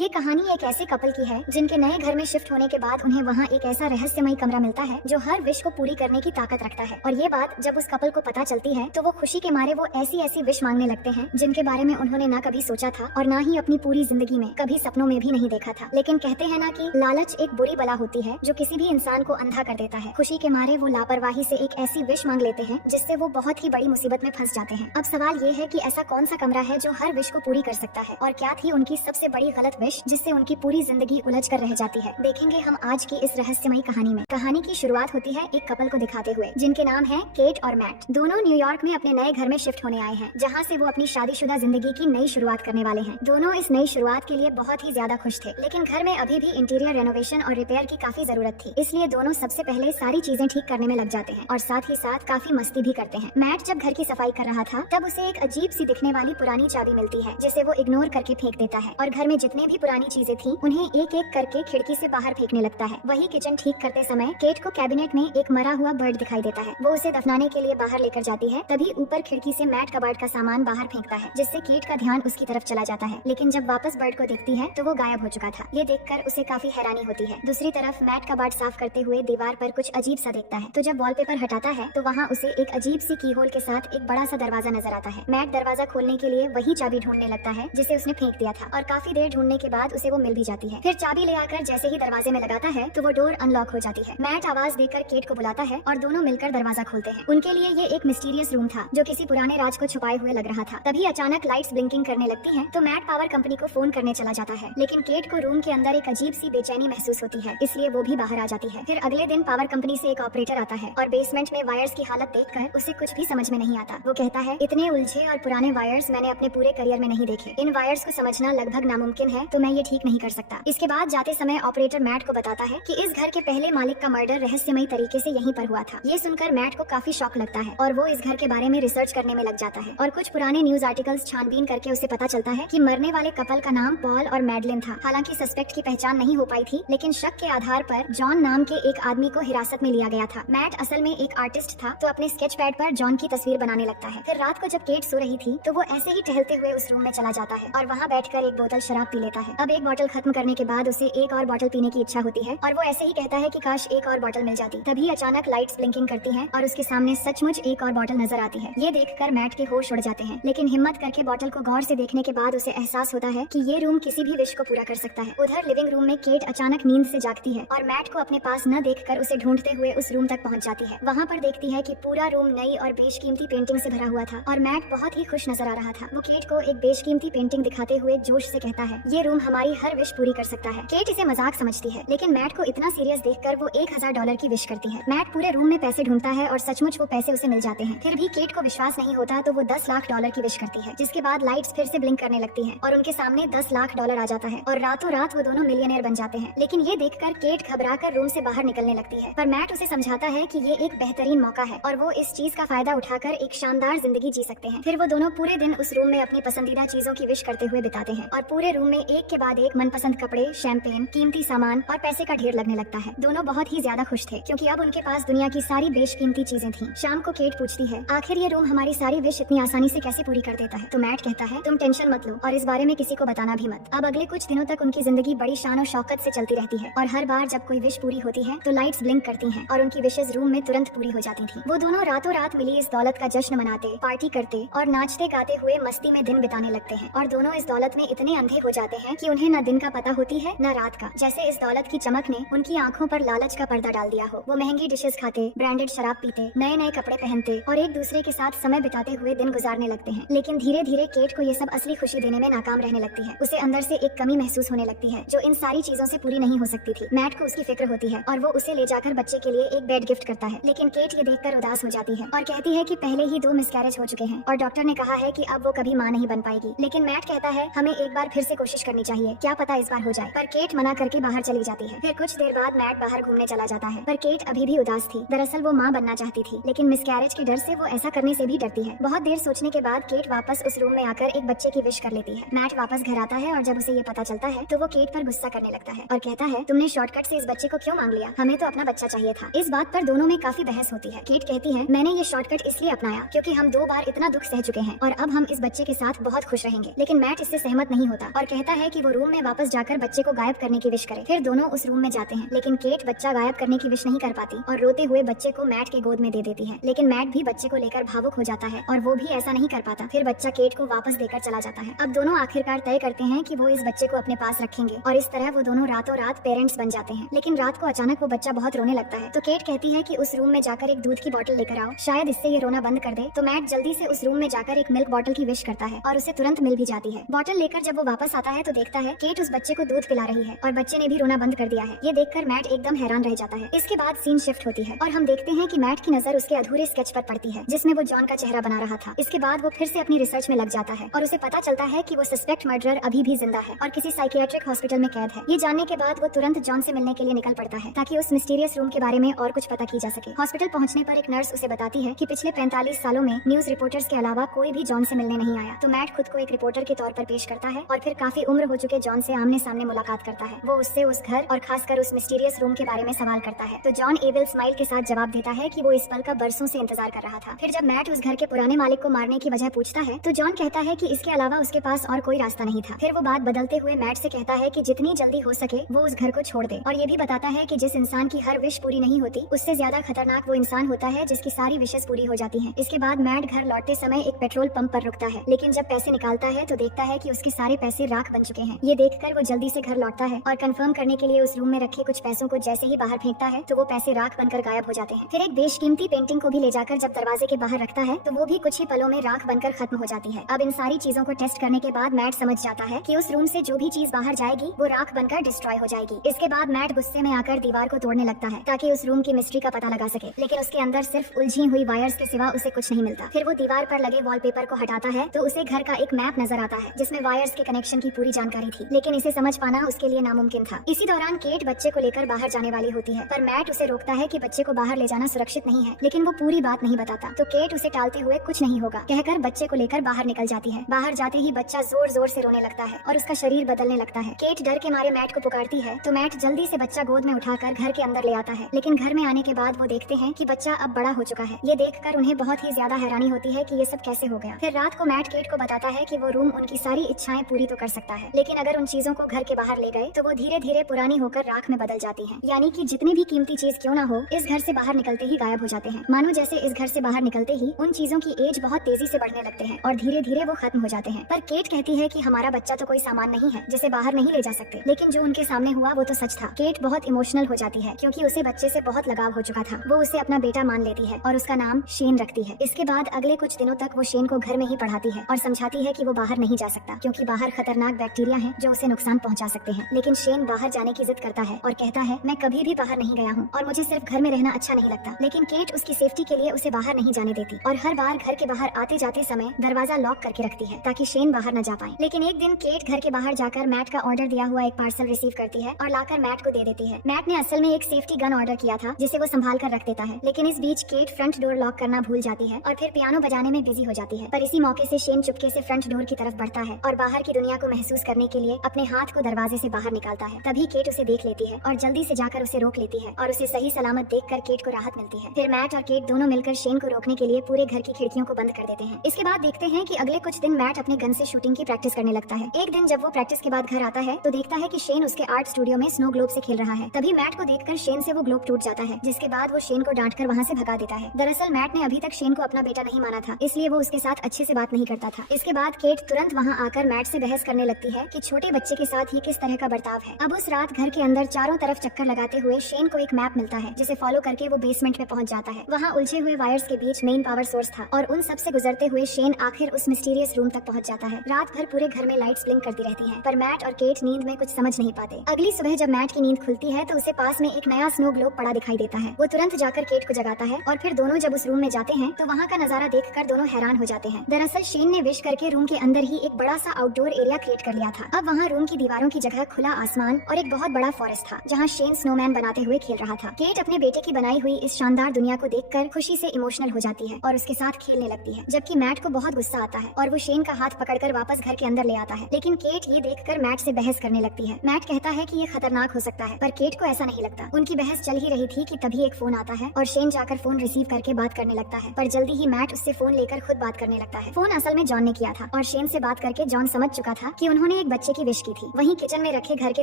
ये कहानी एक ऐसे कपल की है जिनके नए घर में शिफ्ट होने के बाद उन्हें वहाँ एक ऐसा रहस्यमयी कमरा मिलता है जो हर विश को पूरी करने की ताकत रखता है। और ये बात जब उस कपल को पता चलती है तो वो खुशी के मारे वो ऐसी ऐसी विश मांगने लगते हैं जिनके बारे में उन्होंने ना कभी सोचा था और ना ही अपनी पूरी जिंदगी में कभी सपनों में भी नहीं देखा था। लेकिन कहते हैं ना कि लालच एक बुरी बला होती है जो किसी भी इंसान को अंधा कर देता है। खुशी के मारे वो लापरवाही से एक ऐसी विश मांग लेते हैं जिससे वो बहुत ही बड़ी मुसीबत में फंस जाते हैं। अब सवाल ये है कि ऐसा कौन सा कमरा है जो हर विश को पूरी कर सकता है और क्या थी उनकी सबसे बड़ी गलत विश जिससे उनकी पूरी जिंदगी उलझ कर रह जाती है, देखेंगे हम आज की इस रहस्यमयी कहानी में। कहानी की शुरुआत होती है एक कपल को दिखाते हुए जिनके नाम है केट और मैट। दोनों न्यूयॉर्क में अपने नए घर में शिफ्ट होने आए हैं जहाँ से वो अपनी शादीशुदा जिंदगी की नई शुरुआत करने वाले हैं। दोनों इस नई शुरुआत के लिए बहुत ही ज्यादा खुश थे, लेकिन घर में अभी भी इंटीरियर रेनोवेशन और रिपेयर की काफी जरूरत थी, इसलिए दोनों सबसे पहले सारी चीजें ठीक करने में लग जाते हैं और साथ ही साथ काफी मस्ती भी करते हैं। मैट जब घर की सफाई कर रहा था तब उसे एक अजीब सी दिखने वाली पुरानी चाबी मिलती है जिसे वो इग्नोर करके फेंक देता है और घर में जितने भी पुरानी चीजें थी उन्हें एक एक करके खिड़की से बाहर फेंकने लगता है। वही किचन ठीक करते समय केट को कैबिनेट में एक मरा हुआ बर्ड दिखाई देता है। वो उसे दफनाने के लिए बाहर लेकर जाती है, तभी ऊपर खिड़की से मैट कबाड़ का सामान बाहर फेंकता है जिससे केट का ध्यान उसकी तरफ चला जाता है। लेकिन जब वापस बर्ड को देखती है तो वो गायब हो चुका था। ये देखकर उसे काफी हैरानी होती है। दूसरी तरफ मैट कबाड़ साफ करते हुए दीवार पर कुछ अजीब सा देखता है, तो जब वॉलपेपर हटाता है तो वहाँ उसे एक अजीब सी की होल के साथ एक बड़ा सा दरवाजा नजर आता है। मैट दरवाजा खोलने के लिए वही चाबी ढूंढने लगता है जिसे उसने फेंक दिया था और काफी देर ढूंढने के बाद उसे वो मिल भी जाती है। फिर चाबी ले आकर जैसे ही दरवाजे में लगाता है तो वो डोर अनलॉक हो जाती है। मैट आवाज देकर केट को बुलाता है और दोनों मिलकर दरवाजा खोलते हैं। उनके लिए ये एक मिस्टीरियस रूम था जो किसी पुराने राज को छुपाए हुए लग रहा था। तभी अचानक लाइट्स ब्लिंकिंग करने लगती हैं, तो मैट पावर कंपनी को फोन करने चला जाता है, लेकिन केट को रूम के अंदर एक अजीब सी बेचैनी महसूस होती है, इसलिए वो भी बाहर आ जाती है। फिर अगले दिन पावर कंपनी से एक ऑपरेटर आता है और बेसमेंट में वायर्स की हालत देखकर उसे कुछ भी समझ में नहीं आता। वो कहता है, इतने उलझे और पुराने वायर्स मैंने अपने पूरे करियर में नहीं देखे। इन वायर्स को समझना लगभग नामुमकिन है, तो मैं ये ठीक नहीं कर सकता। इसके बाद जाते समय ऑपरेटर मैट को बताता है कि इस घर के पहले मालिक का मर्डर रहस्यमयी तरीके से यहीं पर हुआ था। ये सुनकर मैट को काफी शॉक लगता है और वो इस घर के बारे में रिसर्च करने में लग जाता है और कुछ पुराने न्यूज आर्टिकल्स छानबीन करके उसे पता चलता है कि मरने वाले कपल का नाम पॉल और मैडलिन था। हालांकि सस्पेक्ट की पहचान नहीं हो पाई थी, लेकिन शक के आधार पर जॉन नाम के एक आदमी को हिरासत में लिया गया था। मैट असल में एक आर्टिस्ट था, तो अपने स्केच पैड पर जॉन की तस्वीर बनाने लगता है। फिर रात को जब केट सो रही थी तो वो ऐसे ही टहलते हुए उस रूम में चला जाता है और वहाँ बैठकर एक बोतल शराब पी लेता है। अब एक बोतल खत्म करने के बाद उसे एक और बोतल पीने की इच्छा होती है और वो ऐसे ही कहता है कि काश एक और बोतल मिल जाती। तभी अचानक लाइट्स ब्लिंकिंग करती हैं और उसके सामने सचमुच एक और बोतल नजर आती है। ये देखकर मैट के होश उड़ जाते हैं, लेकिन हिम्मत करके बोतल को गौर से देखने के बाद उसे एहसास होता है कि ये रूम किसी भी विश को पूरा कर सकता है। उधर लिविंग रूम में केट अचानक नींद से जागती है और मैट को अपने पास न देखकर उसे ढूंढते हुए उस रूम तक पहुंच जाती है। वहाँ पर देखती है कि पूरा रूम नई और बेशकीमती पेंटिंग से भरा हुआ था और मैट बहुत ही खुश नजर आ रहा था। वो केट को एक बेशकीमती पेंटिंग दिखाते हुए जोश से कहता है, ये रूम हमारी हर विश पूरी कर सकता है। केट इसे मजाक समझती है, लेकिन मैट को इतना सीरियस देखकर वो $1000 की विश करती है। मैट पूरे रूम में पैसे ढूंढता है और सचमुच वो पैसे उसे मिल जाते हैं। फिर भी केट को विश्वास नहीं होता, तो वो $10 लाख की विश करती है, जिसके बाद लाइट्स फिर से ब्लिंक करने लगती हैं और उनके सामने $10 लाख आ जाता है और रातों रात वो दोनों मिलियनेयर बन जाते हैं। लेकिन ये देखकर केट घबराकर रूम से बाहर निकलने लगती है, पर मैट उसे समझाता है कि ये एक बेहतरीन मौका है और वो इस चीज का फायदा उठाकर एक शानदार जिंदगी जी सकते हैं। फिर वो दोनों पूरे दिन उस रूम में अपनी पसंदीदा चीजों की विश करते हुए बिताते हैं और पूरे रूम में एक के बाद एक मनपसंद कपड़े, शैंपेन, कीमती सामान और पैसे का ढेर लगने लगता है। दोनों बहुत ही ज्यादा खुश थे क्योंकि अब उनके पास दुनिया की सारी बेशकीमती चीजें थीं। शाम को केट पूछती है, आखिर ये रूम हमारी सारी विश इतनी आसानी से कैसे पूरी कर देता है? तो मैट कहता है, तुम टेंशन मत लो और इस बारे में किसी को बताना भी मत। अब अगले कुछ दिनों तक उनकी जिंदगी बड़ी शान और शौकत से चलती रहती है और हर बार जब कोई विश पूरी होती है तो लाइट्स ब्लिंक करती हैं और उनकी विशेष रूम में तुरंत पूरी हो जाती थी। वो दोनों रातों रात मिली इस दौलत का जश्न मनाते, पार्टी करते और नाचते गाते हुए मस्ती में दिन बिताने लगते हैं और दोनों इस दौलत में इतने अंधे हो जाते हैं कि उन्हें न दिन का पता होती है न रात का। जैसे इस दौलत की चमक ने उनकी आंखों पर लालच का पर्दा डाल दिया हो। वो महंगी डिशेस खाते, ब्रांडेड शराब पीते, नए नए कपड़े पहनते और एक दूसरे के साथ समय बिताते हुए दिन गुजारने लगते हैं। लेकिन धीरे धीरे केट को ये सब असली खुशी देने में नाकाम रहने लगती है। उसे अंदर से एक कमी महसूस होने लगती है जो इन सारी चीजों से पूरी नहीं हो सकती थी। मैट को उसकी फिक्र होती है और वो उसे ले जाकर बच्चे के लिए एक बेड गिफ्ट करता है, लेकिन केट ये देखकर उदास हो जाती है और कहती है कि पहले ही 2 मिसकैरेज हो चुके हैं और डॉक्टर ने कहा है कि अब वो कभी माँ नहीं बन पाएगी। लेकिन मैट कहता है, हमें एक बार फिर से कोशिश करनी चाहिए, क्या पता इस बार हो जाए। पर केट मना करके बाहर चली जाती है। फिर कुछ देर बाद मैट बाहर घूमने चला जाता है, पर केट अभी भी उदास थी। दरअसल वो माँ बनना चाहती थी, लेकिन मिसकैरेज के डर से वो ऐसा करने से भी डरती है। बहुत देर सोचने के बाद केट वापस उस रूम में आकर एक बच्चे की विश कर लेती है। मैट वापस घर आता है और जब उसे ये पता चलता है तो वो केट पर गुस्सा करने लगता है और कहता है, तुमने शॉर्टकट से इस बच्चे को क्यों मांग लिया? हमें तो अपना बच्चा चाहिए था। इस बात पर दोनों में काफी बहस होती है। केट कहती है, मैंने ये शॉर्टकट इसलिए अपनाया क्योंकि हम 2 बार इतना दुख सह चुके हैं और अब हम इस बच्चे के साथ बहुत खुश रहेंगे। लेकिन मैट इससे सहमत नहीं होता और कहता है कि वो रूम में वापस जाकर बच्चे को गायब करने की विश करे। फिर दोनों उस रूम में जाते हैं, लेकिन केट बच्चा गायब करने की विश नहीं कर पाती और रोते हुए बच्चे को मैट के गोद में दे देती है। लेकिन मैट भी बच्चे को लेकर भावुक हो जाता है और वो भी ऐसा नहीं कर पाता। फिर बच्चा केट को वापस देकर चला जाता है। अब दोनों आखिरकार तय करते हैं कि वो इस बच्चे को अपने पास रखेंगे और इस तरह वो दोनों रातों रात पेरेंट्स बन जाते हैं। लेकिन रात को अचानक वो बच्चा बहुत रोने लगता है, तो केट कहती है कि उस रूम में जाकर एक दूध की बोतल लेकर आओ, शायद इससे ये रोना बंद कर दे। तो मैट जल्दी से उस रूम में जाकर एक मिल्क बोतल की विश करता है और उसे तुरंत मिल भी जाती है। बोतल लेकर जब वो वापस आता है तो देखता है केट उस बच्चे को दूध पिला रही है और बच्चे ने भी रोना बंद कर दिया है। ये देखकर मैट एकदम हैरान रह जाता है। इसके बाद सीन शिफ्ट होती है और हम देखते हैं कि मैट की नजर उसके अधूरे स्केच पर पड़ती है जिसमें वो जॉन का चेहरा बना रहा था। इसके बाद वो फिर से अपनी रिसर्च में लग जाता है और उसे पता चलता है कि वो सस्पेक्ट मर्डरर अभी भी जिंदा है और किसी साइकियाट्रिक हॉस्पिटल में कैद है। ये जानने के बाद वो तुरंत जॉन से मिलने के लिए निकल पड़ता है ताकि उस मिस्टीरियस रूम के बारे में और कुछ पता की जा सके। हॉस्पिटल पहुंचने पर एक नर्स उसे बताती है कि पिछले 45 सालों में न्यूज रिपोर्टर्स के अलावा कोई भी जॉन से मिलने नहीं आया। तो मैट खुद को एक रिपोर्टर के तौर पर पेश करता है और फिर काफी उम्र हो चुके जॉन से आमने सामने मुलाकात करता है। वो उससे उस घर और खासकर उस मिस्टीरियस रूम के बारे में सवाल करता है। तो जॉन एविल स्माइल के साथ जवाब देता है कि वो इस पल का बरसों से इंतजार कर रहा था। फिर जब मैट उस घर के पुराने मालिक को मारने की वजह पूछता है तो जॉन कहता है कि इसके अलावा उसके पास और कोई रास्ता नहीं था। फिर वो बात बदलते हुए मैट से कहता है कि जितनी जल्दी हो सके वो उस घर को छोड़ दे और ये भी बताता है कि जिस इंसान की हर विश पूरी नहीं होती उससे ज्यादा खतरनाक वो इंसान होता है जिसकी सारी विशेष पूरी हो जाती हैं। इसके बाद मैट घर लौटते समय एक पेट्रोल पंप पर रुकता है, लेकिन जब पैसे निकालता है तो देखता है कि उसके सारे पैसे राख बन चुके हैं। ये देखकर वो जल्दी से घर लौटता है और कंफर्म करने के लिए उस रूम में रखे कुछ पैसों को जैसे ही बाहर फेंकता है तो वो पैसे राख बनकर गायब हो जाते हैं। फिर एक बेशकीमती पेंटिंग को भी ले जाकर जब दरवाजे के बाहर रखता है तो वो भी कुछ ही पलों में राख बनकर खत्म हो जाती है। अब इन सारी चीजों को टेस्ट करने के बाद मैट समझ जाता है कि उस रूम से जो भी चीज बाहर जाएगी वो राख बनकर डिस्ट्रॉय हो जाएगी। इसके बाद मैट गुस्से में आकर दीवार को तोड़ने लगता है ताकि उस रूम की मिस्ट्री का पता लगा सके, लेकिन उसके अंदर सिर्फ उलझी हुई वायर्स के सिवा उसे कुछ नहीं मिलता। फिर वो दीवार पर लगे वॉलपेपर को हटाता है तो उसे घर का एक मैप नजर आता है जिसमें वायर्स के कनेक्शन की पूरी जानकारी थी, लेकिन इसे समझ पाना उसके लिए नामुमकिन था। इसी दौरान केट बच्चे को लेकर बाहर जाने वाली होती है, पर मैट उसे रोकता है कि बच्चे को बाहर ले जाना सुरक्षित नहीं है, लेकिन वो पूरी बात नहीं बताता। तो केट उसे टालते हुए कुछ नहीं होगा कहकर बच्चे को लेकर बाहर निकल जाती है। बाहर जाते ही बच्चा जोर जोर से रोने लगता है और उसका शरीर बदलने लगता है। केट डर के मारे मैट को पुकारती है तो मैट जल्दी से बच्चा गोद में उठाकर घर के अंदर ले आता है, लेकिन घर में आने के बाद वो देखते हैं कि बच्चा अब बड़ा हो चुका है। ये देखकर उन्हें बहुत ही ज्यादा हैरानी होती है कि ये सब कैसे हो गया। फिर रात को मैट केट को बताता है कि वो रूम उनकी सारी इच्छाएं पूरी तो कर सकता है, लेकिन अगर उन चीजों को घर के बाहर ले गए तो वो धीरे धीरे पुरानी होकर राख में बदल जाती हैं। यानी कि जितनी भी कीमती चीज क्यों ना हो, इस घर से बाहर निकलते ही गायब हो जाते हैं। मानो जैसे इस घर से बाहर निकलते ही उन चीजों की एज बहुत तेजी से बढ़ने लगते हैं और धीरे धीरे वो खत्म हो जाते हैं। पर केट कहती है कि हमारा बच्चा तो कोई सामान नहीं है जिसे बाहर नहीं ले जा सकते, लेकिन जो उनके सामने हुआ वो तो सच था। केट बहुत इमोशनल हो जाती है क्योंकि उसे बच्चे से बहुत लगाव हो चुका था। वो उसे अपना बेटा मान लेती है और उसका नाम शेन रखती है। इसके बाद अगले कुछ दिनों तक वो शेन को घर में ही पढ़ाती है और समझाती है कि वो बाहर नहीं जा सकता क्योंकि बाहर खतरनाक बैक्टीरिया हैं जो उसे नुकसान पहुंचा सकते हैं। लेकिन शेन बाहर जाने की जिद करता है और कहता है मैं कभी भी बाहर नहीं गया हूँ और मुझे सिर्फ घर में रहना अच्छा नहीं लगता। लेकिन केट उसकी सेफ्टी के लिए उसे बाहर नहीं जाने देती और हर बार घर के बाहर आते जाते समय दरवाजा लॉक करके रखती है ताकि शेन बाहर न जा पाए। लेकिन एक दिन केट घर के बाहर जाकर मैट का ऑर्डर दिया हुआ एक पार्सल रिसीव करती है और लाकर मैट को दे देती है। मैट ने असल में एक सेफ्टी गन ऑर्डर किया था जिसे वो संभाल कर रख देता है, लेकिन इस बीच केट फ्रंट डोर लॉक करना भूल जाती है और फिर पियानो बजाने में बिजी हो जाती है। पर इसी मौके से शेन चुपके से फ्रंट डोर की तरफ बढ़ता है और बाहर की दुनिया को महसूस करने के लिए अपने हाथ को दरवाजे से बाहर निकालता है। तभी केट उसे देख लेती है और जल्दी से जाकर उसे रोक लेती है और उसे सही सलामत देखकर केट को राहत मिलती है। फिर मैट और केट दोनों मिलकर शेन को रोकने के लिए पूरे घर की खिड़कियों को बंद कर देते हैं। इसके बाद देखते हैं कि अगले कुछ दिन मैट अपने गन से शूटिंग की प्रैक्टिस करने लगता है। एक दिन जब वो प्रैक्टिस के बाद घर आता है तो देखता है कि शेन उसके आर्ट स्टूडियो में स्नो ग्लोब से खेल रहा है। तभी मैट को देखकर शेन से वो ग्लोब टूट जाता है, जिसके बाद वो शेन को डांटकर वहाँ से भगा देता है। दरअसल मैट ने अभी तक शेन को अपना बेटा नहीं माना था, इसलिए वो उसके साथ अच्छे से बात नहीं करता था। इसके बाद केट तुरंत वहाँ आकर मैट से बहस करने लगती है कि छोटे बच्चे के साथ ही किस तरह का बर्ताव है। अब उस रात घर के अंदर चारों तरफ चक्कर लगाते हुए शेन को एक मैप मिलता है जिसे फॉलो करके वो बेसमेंट में पहुंच जाता है। वहाँ उलझे हुए वायर्स के बीच मेन पावर सोर्स था और उन सब से गुजरते हुए शेन आखिर उस मिस्टीरियस रूम तक पहुंच जाता है। रात भर पूरे घर में लाइट्स ब्लिंक करती रहती हैं, पर मैट और केट नींद में कुछ समझ नहीं पाते। अगली सुबह जब मैट की नींद खुलती है तो उसे पास में एक नया स्नो ग्लोब पड़ा दिखाई देता है। वो तुरंत जाकर केट को जगाता है और फिर दोनों जब उस रूम में जाते हैं तो वहाँ का नजारा देखकर दोनों हैरान हो जाते हैं। दरअसल शेन ने विश करके रूम के अंदर ही एक बड़ा सा आउटडोर एरिया क्रिएट कर लिया था। अब वहाँ रूम की दीवारों की जगह खुला आसमान और एक बहुत बड़ा फॉरेस्ट था जहाँ शेन स्नोमैन बनाते हुए खेल रहा था। केट अपने बेटे की बनाई हुई इस शानदार दुनिया को देखकर खुशी से इमोशनल हो जाती है और उसके साथ खेलने लगती है, जबकि मैट को बहुत गुस्सा आता है और वो शेन का हाथ पकड़कर वापस घर के अंदर ले आता है। लेकिन केट ये देखकर मैट से बहस करने लगती है। मैट कहता है कि ये खतरनाक हो सकता है, पर केट को ऐसा नहीं लगता। उनकी बहस चल ही रही थी कि तभी एक फोन आता है और शेन जाकर फोन रिसीव करके बात करने लगता है, पर जल्दी ही मैट उससे फोन लेकर खुद बात करने लगता है। फोन असल में जॉन ने किया था और शेन से बात करके जॉन समझ चुका था कि उन्होंने उन्होंने एक बच्चे की विश की थी। वहीं किचन में रखे घर के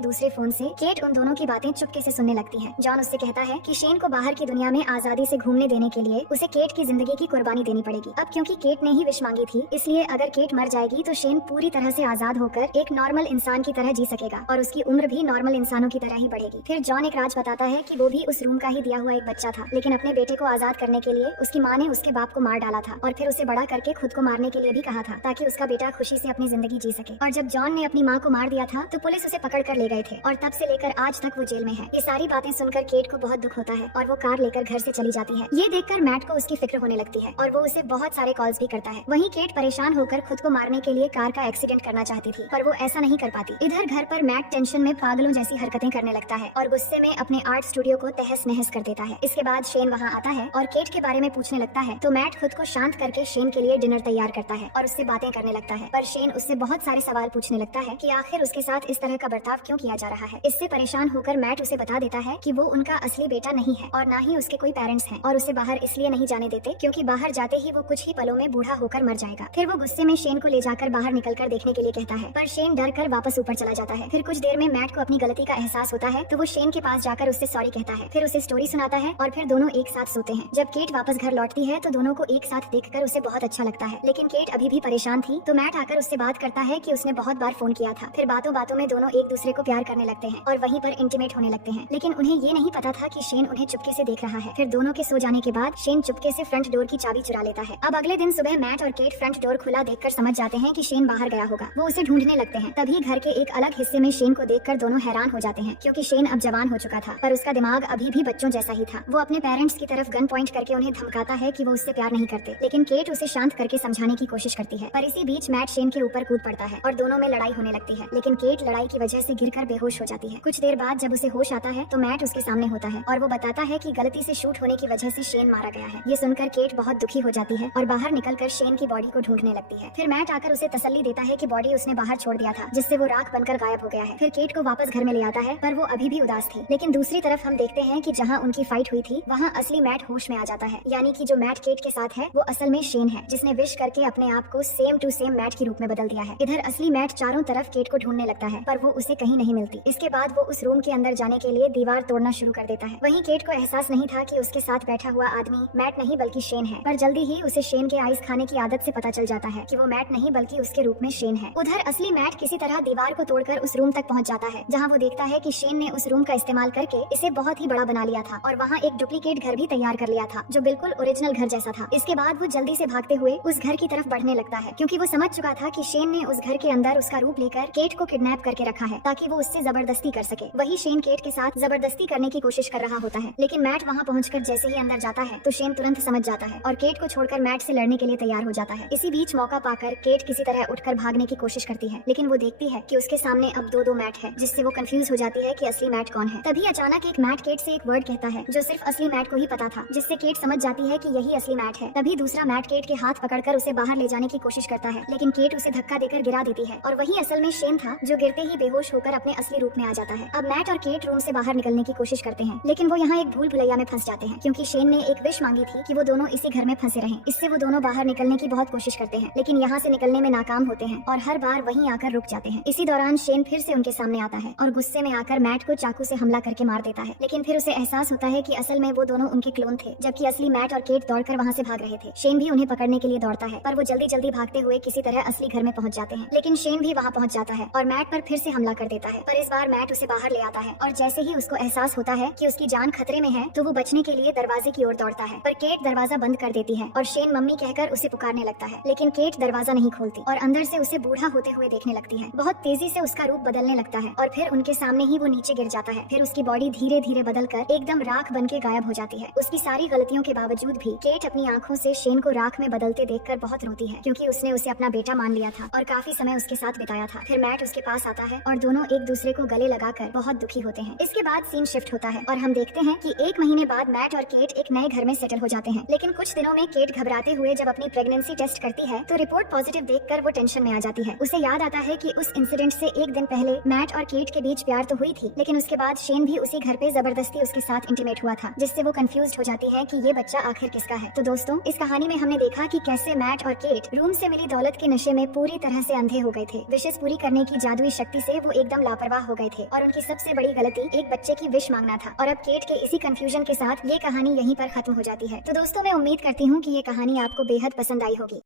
दूसरे फोन से केट उन दोनों की बातें चुपके से सुनने लगती है। जॉन उससे कहता है कि शेन को बाहर की दुनिया में आजादी से घूमने देने के लिए उसे केट की जिंदगी की कुर्बानी देनी पड़ेगी। अब क्योंकि केट ने ही विश मांगी थी, इसलिए अगर केट मर जाएगी तो शेन पूरी तरह से आजाद होकर एक नॉर्मल इंसान की तरह जी सकेगा और उसकी उम्र भी नॉर्मल इंसानों की तरह ही बढ़ेगी। फिर जॉन एक राज बताता है कि वो भी उस रूम का ही दिया हुआ एक बच्चा था, लेकिन अपने बेटे को आजाद करने के लिए उसकी माँ ने उसके बाप को मार डाला था और फिर उसे बड़ा करके खुद को मारने के लिए भी कहा था ताकि उसका बेटा खुशी से अपनी जिंदगी जी सके। और जब जॉन ने अपनी माँ को मार दिया था तो पुलिस उसे पकड़ कर ले गए थे और तब से लेकर आज तक वो जेल में है। ये सारी बातें सुनकर केट को बहुत दुख होता है और वो कार लेकर घर से चली जाती है। ये देखकर मैट को उसकी फिक्र होने लगती है और वो उसे बहुत सारे कॉल्स भी करता है। वहीं केट परेशान होकर खुद को मारने के लिए कार का एक्सीडेंट करना चाहती थी, पर वो ऐसा नहीं कर पाती। इधर घर पर मैट टेंशन में पागलों जैसी हरकतें करने लगता है और गुस्से में अपने आर्ट स्टूडियो को तहस नहस कर देता है। इसके बाद शेन वहाँ आता है और केट के बारे में पूछने लगता है तो मैट खुद को शांत करके शेन के लिए डिनर तैयार करता है और उससे बातें करने लगता है। पर शेन उससे बहुत सारे सवाल पूछने लगता है कि आखिर उसके साथ इस तरह का बर्ताव क्यों किया जा रहा है। इससे परेशान होकर मैट उसे बता देता है कि वो उनका असली बेटा नहीं है और ना ही उसके कोई पेरेंट्स हैं और उसे बाहर इसलिए नहीं जाने देते क्योंकि बाहर जाते ही वो कुछ ही पलों में बूढ़ा होकर मर जाएगा। फिर वो गुस्से में शेन को ले जाकर बाहर निकलकर देखने के लिए कहता है, पर शेन डर कर वापस ऊपर चला जाता है। फिर कुछ देर में मैट को अपनी गलती का एहसास होता है तो वो शेन के पास जाकर उससे सॉरी कहता है, फिर उसे स्टोरी सुनाता है और फिर दोनों एक साथ सोते हैं। जब केट वापस घर लौटती है तो दोनों को एक साथ देखकर उसे बहुत अच्छा लगता है, लेकिन केट अभी भी परेशान थी तो मैट आकर उससे बात करता है कि उसने बहुत बार फोन किया था। फिर बातों बातों में दोनों एक दूसरे को प्यार करने लगते हैं और वहीं पर इंटीमेट होने लगते हैं, लेकिन उन्हें ये नहीं पता था कि शेन उन्हें चुपके से देख रहा है। फिर दोनों के सो जाने के बाद शेन चुपके से फ्रंट डोर की चाबी चुरा लेता है। अब अगले दिन सुबह मैट और केट फ्रंट डोर खुला देखकर समझ जाते हैं कि शेन बाहर गया होगा। वो उसे ढूंढने लगते हैं। तभी घर के एक अलग हिस्से में शेन को देखकर दोनों हैरान हो जाते हैं क्योंकि शेन अब जवान हो चुका था, पर उसका दिमाग अभी भी बच्चों जैसा ही था। वो अपने पेरेंट्स की तरफ गन पॉइंट करके उन्हें धमकाता है कि वो उससे प्यार नहीं करते, लेकिन केट उसे शांत करके समझाने की कोशिश करती है। पर इसी बीच मैट शेन के ऊपर कूद पड़ता है और दोनों में लड़ाई होने लगती है, लेकिन केट लड़ाई की वजह से गिरकर बेहोश हो जाती है। कुछ देर बाद जब उसे होश आता है तो मैट उसके सामने होता है और वो बताता है कि गलती से शूट होने की वजह से शेन मारा गया है। ये सुनकर केट बहुत दुखी हो जाती है और बाहर निकलकर शेन की बॉडी को ढूंढने लगती है। फिर मैट आकर उसे तसल्ली देता है कि बॉडी उसने बाहर छोड़ दिया था, जिससे वो राख बनकर गायब हो गया है। फिर केट को वापस घर में ले आता है, पर वो अभी भी उदास थी। लेकिन दूसरी तरफ हम देखते हैं कि जहाँ उनकी फाइट हुई थी वहाँ असली मैट होश में आ जाता है, यानी कि जो मैट केट के साथ है वो असल में शेन है, जिसने विश करके अपने आप को सेम टू सेम मैट के रूप में बदल दिया है। इधर असली मैट चारों तरफ केट को ढूंढने लगता है, पर वो उसे कहीं नहीं मिलती। इसके बाद वो उस रूम के अंदर जाने के लिए दीवार तोड़ना शुरू कर देता है। वहीं केट को एहसास नहीं था कि उसके साथ बैठा हुआ आदमी मैट नहीं बल्कि शेन है, पर जल्दी ही उसे शेन के आइस खाने की आदत से पता चल जाता है कि वो मैट नहीं बल्कि उसके रूप में शेन है। उधर असली मैट किसी तरह दीवार को तोड़कर उस रूम तक पहुंच जाता है, जहां वो देखता है कि शेन ने उस रूम का इस्तेमाल करके इसे बहुत ही बड़ा बना लिया था और वहाँ एक डुप्लीकेट घर भी तैयार कर लिया था जो बिल्कुल ओरिजिनल घर जैसा था। इसके बाद वो जल्दी से भागते हुए उस घर की तरफ बढ़ने लगता है क्योंकि वो समझ चुका था कि शेन ने उस घर के अंदर उसका रूप लेकर केट को किडनैप करके रखा है ताकि वो उससे जबरदस्ती कर सके। वही शेन केट के साथ जबरदस्ती करने की कोशिश कर रहा होता है, लेकिन मैट वहाँ पहुंचकर जैसे ही अंदर जाता है तो शेन तुरंत समझ जाता है और केट को छोड़कर मैट से लड़ने के लिए तैयार हो जाता है। इसी बीच मौका पाकर केट किसी तरह उठकर भागने की कोशिश करती है, लेकिन वो देखती है कि उसके सामने अब दो मैट है, जिससे वो कंफ्यूज हो जाती है कि असली मैट कौन है। तभी अचानक एक मैट केट से एक वर्ड कहता है जो सिर्फ असली मैट को ही पता था, जिससे केट समझ जाती है कि यही असली मैट है। तभी दूसरा मैट केट के हाथ पकड़कर उसे बाहर ले जाने की कोशिश करता है, लेकिन केट उसे धक्का देकर गिरा देती है और वही असल में शेन था जो गिरते ही बेहोश होकर अपने असली रूप में आ जाता है। अब मैट और केट रूम से बाहर निकलने की कोशिश करते हैं, लेकिन वो यहाँ एक भूल भुलैया में फंस जाते हैं क्योंकि शेन ने एक विश मांगी थी कि वो दोनों इसी घर में फंसे रहें। इससे वो दोनों बाहर निकलने की बहुत कोशिश करते हैं, लेकिन यहाँ से निकलने में नाकाम होते हैं और हर बार वहीं आकर रुक जाते हैं। इसी दौरान शेन फिर से उनके सामने आता है और गुस्से में आकर मैट को चाकू से हमला करके मार देता है, लेकिन फिर उसे एहसास होता है कि असल में वो दोनों उनके क्लोन थे, जबकि असली मैट और केट दौड़कर वहाँ से भाग रहे थे। शेन भी उन्हें पकड़ने के लिए दौड़ता है, पर वो जल्दी जल्दी भागते हुए किसी तरह असली घर में पहुँच जाते हैं, लेकिन शेन भी वहाँ पहुँच जाता है और मैट पर फिर से हमला कर देता है। पर इस बार मैट उसे बाहर ले आता है और जैसे ही उसको एहसास होता है कि उसकी जान खतरे में है तो वो बचने के लिए दरवाजे की ओर दौड़ता है, पर केट दरवाजा बंद कर देती है और शेन मम्मी कहकर उसे पुकारने लगता है, लेकिन केट दरवाजा नहीं खोलती और अंदर से उसे बूढ़ा होते हुए देखने लगती है। बहुत तेजी से उसका रूप बदलने लगता है और फिर उनके सामने ही वो नीचे गिर जाता है। फिर उसकी बॉडी धीरे धीरे बदलकर एकदम राख बनके गायब हो जाती है। उसकी सारी गलतियों के बावजूद भी केट अपनी आंखों से शेन को राख में बदलते देखकर बहुत रोती है क्योंकि उसने उसे अपना बेटा मान लिया था और काफी समय उसके साथ बिताया था। फिर मैट उसके पास आता है और दोनों एक दूसरे को गले लगाकर बहुत दुखी होते हैं। इसके बाद सीन शिफ्ट होता है और हम देखते हैं कि 1 महीने बाद मैट और केट एक नए घर में सेटल हो जाते हैं, लेकिन कुछ दिनों में केट घबराते हुए जब अपनी प्रेगनेंसी टेस्ट करती है तो रिपोर्ट पॉजिटिव देखकर वो टेंशन में आ जाती है। उसे याद आता है कि उस इंसिडेंट से 1 दिन पहले मैट और केट के बीच प्यार तो हुई थी, लेकिन उसके बाद शेन भी उसी घर पे जबरदस्ती उसके साथ इंटीमेट हुआ था, जिससे वो कंफ्यूज हो जाती है कि ये बच्चा आखिर किसका है। तो दोस्तों, इस कहानी में हमने देखा कि कैसे मैट और केट रूम से मिली दौलत के नशे में पूरी तरह से अंधे हो गए थे। विशेष पूरी करने की जादुई शक्ति से वो एकदम लापरवाह हो गए थे और उनकी सबसे बड़ी गलती एक बच्चे की विश मांगना था। और अब केट के इसी कंफ्यूजन के साथ ये कहानी यहीं पर खत्म हो जाती है। तो दोस्तों, मैं उम्मीद करती हूँ कि ये कहानी आपको बेहद पसंद आई होगी।